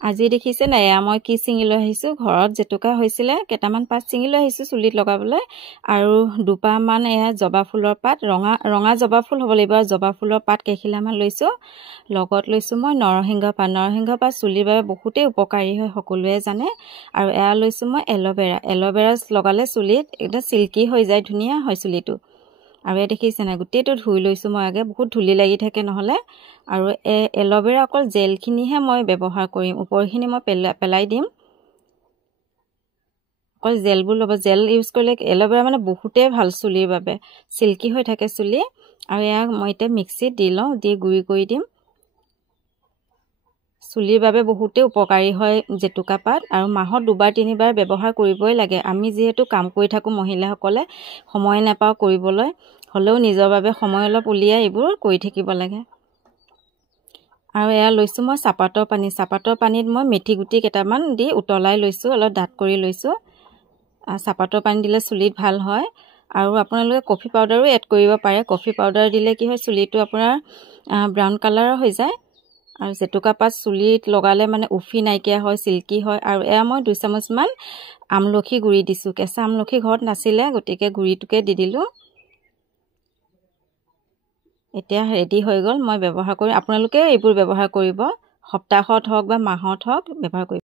আজি দেখিছে না এয়া মই কি ছিঙি লৈ আহিছোঁ ঘৰত জেতুকা হৈছিলে কেইটামান পাত ছিঙি লৈ আহিছোঁ চুলিত লগাবলৈ আৰু দুপাহমান এয়া জবা ফুলৰ পাত ৰঙা জবা ফুল হ'ব লাগিব জবা ফুলৰ পাত কেইখিলামান লৈছোঁ লগত লৈছোঁ মই নৰসিংহ পাত চুলিৰ বাবে বহুতেই উপকাৰী হয় সকলোৱে জানে আৰু এয়া লৈছোঁ মই এল'ভেৰা লগালে চুলিত একদম চিল্কি হৈ যায় ধুনীয়া হয় চুলিটো আৰু এই দেখিছে না গোটেইটো ধুই লৈছোঁ মই আগে বহুত ধূলি লাগি থাকে নহ'লে আৰু এল'ভেৰা অকল জেলখিনিহে মই ব্যৱহাৰ কৰিম ওপৰখিনি মই পেলাই দিম অকল জেলবোৰ ল'ব জেল ইউজ কৰিলে এল'ভেৰা মানে বহুতেই ভাল চুলিৰ বাবে চিল্কি হৈ থাকে চুলি আৰু এয়া মই এতিয়া মিক্সিত দি লওঁ দি গুড়ি কৰি দিম চুলিৰ বাবে বহুতেই উপকাৰী হয় জেতুকা পাত আৰু মাহত 2-3 বাৰ ব্যৱহাৰ কৰিবই লাগে আমি যিহেতু কাম কৰি থাকোঁ মহিলাসকলে সময় নাপাওঁ কৰিবলৈ হ'লেও নিজৰ বাবে সময় অলপ উলিয়াই এইবোৰ কৰি থাকিব লাগে আৰু এয়া লৈছোঁ মই চাপাতৰ পানীত মই মেথি গুটি কেইটামান দি উতলাই লৈছোঁ অলপ ডাঠ কৰি লৈছোঁ চাপাতৰ পানী দিলে চুলিত ভাল হয় আৰু আপোনালোকে কফি পাউডাৰো এড কৰিব পাৰে কফি পাউডাৰ দিলে কি হয় চুলিটো আপোনাৰ ব্ৰাউন কালাৰৰ হৈ যায় আৰু জেতুকা পাত চুলিত লগালে মানে উফি নাইকিয়া হয় চিল্কি হয় আৰু এয়া মই 2 চামুচমান আমলখি গুড়ি দিছোঁ কেঁচা আমলখি ঘৰত নাছিলে গতিকে গুড়িটোকে দি দিলোঁ এতিয়া ৰেডি হৈ গ'ল মই ব্যৱহাৰ কৰি আপোনালোকে এইবোৰ ব্যৱহাৰ কৰিব সপ্তাহত হওক বা মাহত হওক ব্যৱহাৰ কৰিব